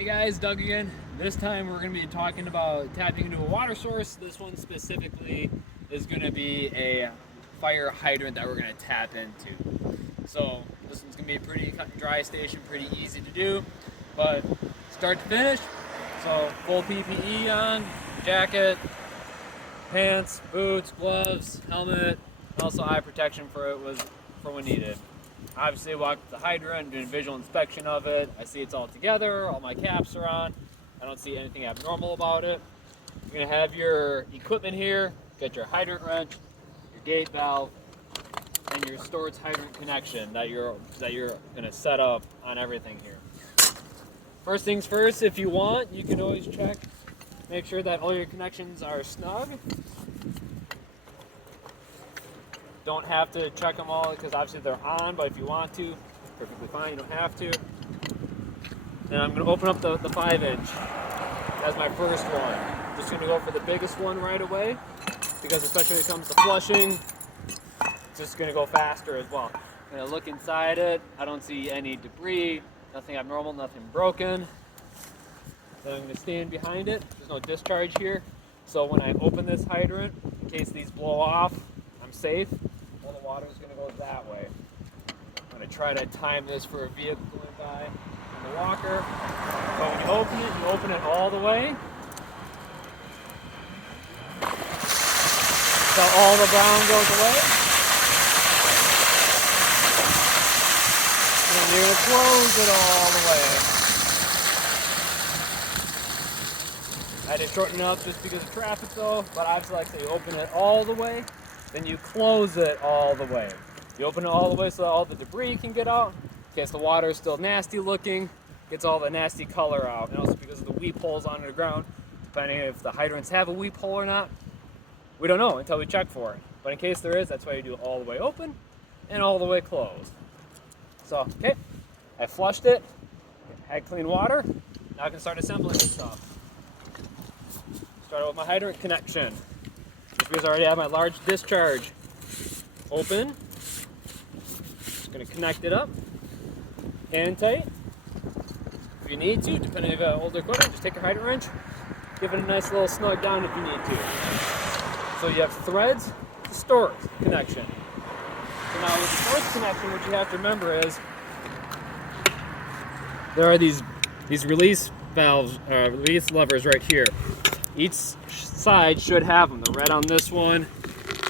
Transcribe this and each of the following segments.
Hey guys, Doug again. This time we're going to be talking about tapping into a water source. This one specifically is going to be a fire hydrant that we're going to tap into. So this one's going to be a pretty cut and dry station, pretty easy to do, but start to finish. So full PPE on, jacket, pants, boots, gloves, helmet, and also eye protection for when needed. Obviously, walked the hydrant, doing a visual inspection of it. I see it's all together, all my caps are on. I don't see anything abnormal about it. You're gonna have your equipment here, get your hydrant wrench, your gate valve, and your storage hydrant connection that you're gonna set up on everything here. First things first, if you want, you can always check, make sure that all your connections are snug. Don't have to check them all because obviously they're on, but if you want to, perfectly fine, you don't have to. Then I'm going to open up the 5-inch as my first one. Just going to go for the biggest one right away because especially when it comes to flushing, it's just going to go faster as well. I'm going to look inside it. I don't see any debris, nothing abnormal, nothing broken. Then I'm going to stand behind it. There's no discharge here. So when I open this hydrant, in case these blow off, I'm safe. All the water is going to go that way. I'm going to try to time this for a vehicle going by on the walker. So when you open it all the way. So all the brown goes away. And then you're going to close it all the way. I had to shorten it up just because of traffic though, but obviously like I say, you open it all the way. Then you close it all the way. You open it all the way so that all the debris can get out. In case the water is still nasty looking, gets all the nasty color out. And also because of the weep holes under the ground, depending if the hydrants have a weep hole or not, we don't know until we check for it. But in case there is, that's why you do it all the way open and all the way closed. So, okay, I flushed it, had clean water. Now I can start assembling this stuff. Start with my hydrant connection. Because I already have my large discharge open. Just going to connect it up, hand tight. If you need to, depending if you have older equipment, just take your hydrant wrench, give it a nice little snug down if you need to. So you have threads to storage connection. So now with the storage connection, what you have to remember is there are these release valves, release levers right here. Each side should have them. The red on this one,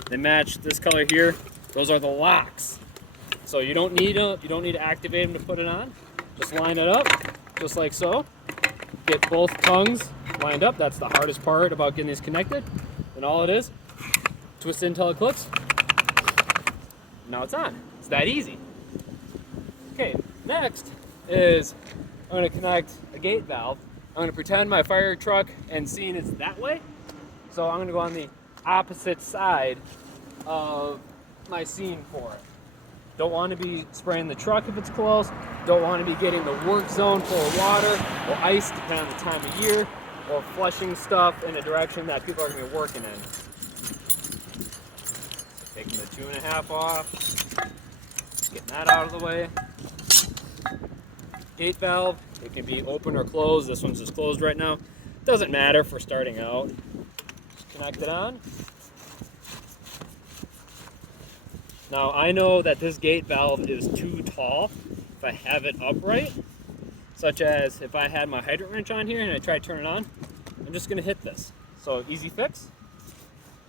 they match this color here. Those are the locks. So you don't need to activate them to put it on. Just line it up, just like so. Get both tongues lined up. That's the hardest part about getting these connected. And all it is, twist it until it clicks. Now it's on. It's that easy. Okay, next is I'm going to connect a gate valve. I'm going to pretend my fire truck and scene is that way. So I'm going to go on the opposite side of my scene for it. Don't want to be spraying the truck if it's close. Don't want to be getting the work zone full of water or ice, depending on the time of year, or flushing stuff in a direction that people are going to be working in. Taking the 2.5 off. Getting that out of the way. Gate valve, it can be open or closed. This one's just closed right now. Doesn't matter for starting out. Just connect it on. Now I know that this gate valve is too tall if I have it upright, such as if I had my hydrant wrench on here and I try to turn it on, I'm just gonna hit this. So easy fix,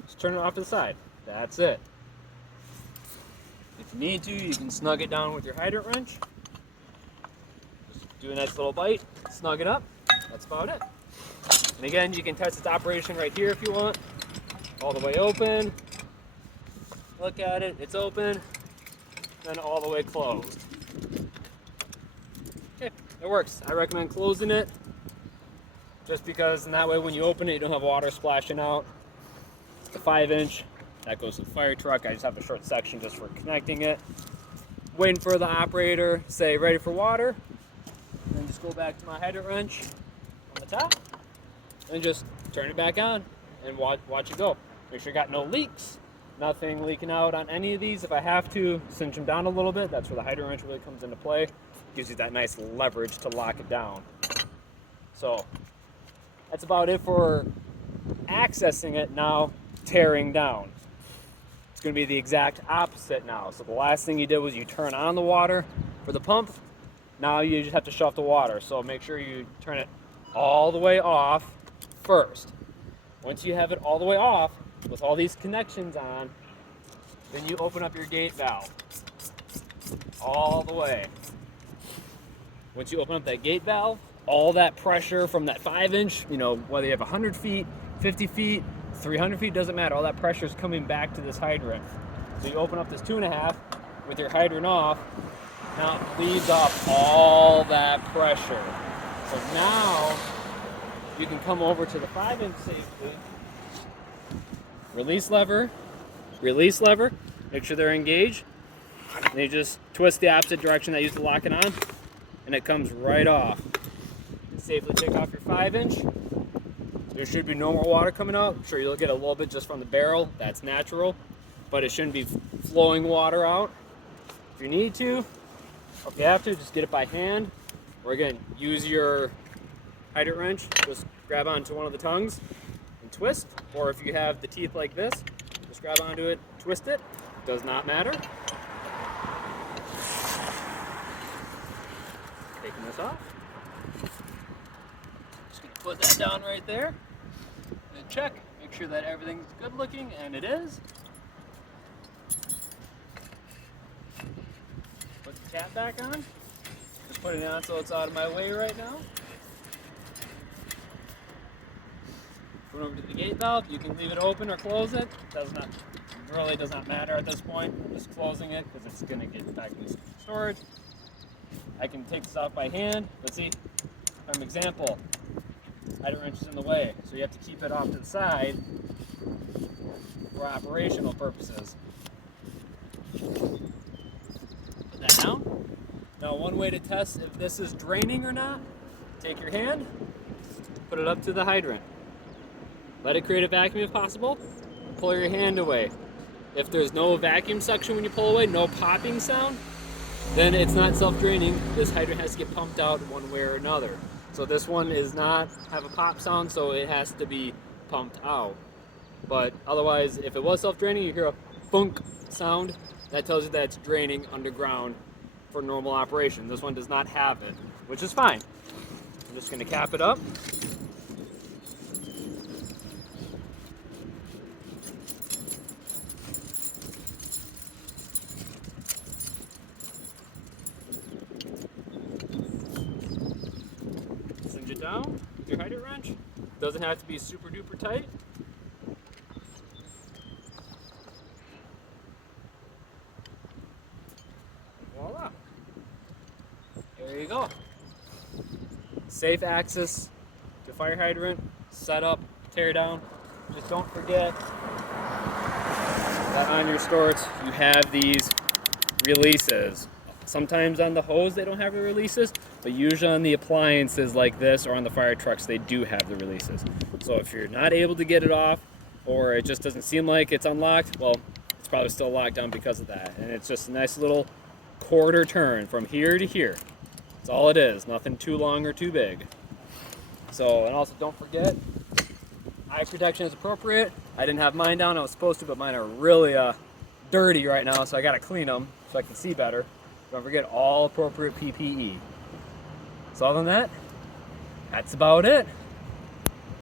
just turn it off to the side. That's it. If you need to, you can snug it down with your hydrant wrench. Do a nice little bite, snug it up, that's about it. And again, you can test its operation right here if you want. All the way open, look at it, it's open, then all the way closed. Okay, it works. I recommend closing it, just because in that way when you open it, you don't have water splashing out. It's a 5-inch, that goes to the fire truck. I just have a short section just for connecting it. Waiting for the operator, say ready for water. Then just go back to my hydrant wrench on the top and just turn it back on and watch it go. Make sure you got no leaks, nothing leaking out on any of these. If I have to cinch them down a little bit, that's where the hydrant wrench really comes into play. Gives you that nice leverage to lock it down. So that's about it for accessing it. Now tearing down. It's going to be the exact opposite now. So the last thing you did was you turn on the water for the pump. Now you just have to shut off the water. So make sure you turn it all the way off first. Once you have it all the way off with all these connections on, then you open up your gate valve all the way. Once you open up that gate valve, all that pressure from that 5-inch, whether you have 100 feet, 50 feet, 300 feet, doesn't matter. All that pressure is coming back to this hydrant. So you open up this 2.5 with your hydrant off. Now it bleeds off all that pressure. So now you can come over to the 5-inch safely. Release lever, make sure they're engaged. And you just twist the opposite direction that you used to lock it on, and it comes right off. Safely take off your 5-inch. There should be no more water coming out. I'm sure you'll get a little bit just from the barrel. That's natural, but it shouldn't be flowing water out. If you need to, or if you have to, just get it by hand. Or again, use your hydrant wrench. Just grab onto one of the tongues and twist. Or if you have the teeth like this, just grab onto it, twist it. Does not matter. Taking this off. Just gonna put that down right there. And check. Make sure that everything's good looking, and it is. Put the cap back on. Just putting it on so it's out of my way right now. Put it over to the gate valve. You can leave it open or close it. Really does not matter at this point. I'm just closing it because it's going to get back into storage. I can take this out by hand, but see, from example, hydrant wrench is in the way, so you have to keep it off to the side for operational purposes. Put that down. Now, one way to test if this is draining or not, take your hand, put it up to the hydrant. Let it create a vacuum if possible, and pull your hand away. If there's no vacuum suction when you pull away, no popping sound, then it's not self-draining. This hydrant has to get pumped out one way or another. So this one does not have a pop sound, so it has to be pumped out. But otherwise, if it was self-draining, you hear a thunk sound. That tells you that it's draining underground for normal operation. This one does not have it, which is fine. I'm just going to cap it up. Cinch it down with your hydrant wrench. Doesn't have to be super duper tight. Voila. There you go. Safe access to fire hydrant, set up, tear down. Just don't forget that on your storage you have these releases. Sometimes on the hose they don't have the releases, but usually on the appliances like this or on the fire trucks they do have the releases. So if you're not able to get it off, or it just doesn't seem like it's unlocked, well, it's probably still locked down because of that. And it's just a nice little quarter turn from here to here. That's all it is, nothing too long or too big. So, and also don't forget, eye protection is appropriate. I didn't have mine down, I was supposed to, but mine are really dirty right now, so I gotta clean them so I can see better. Don't forget all appropriate PPE. So other than that, that's about it.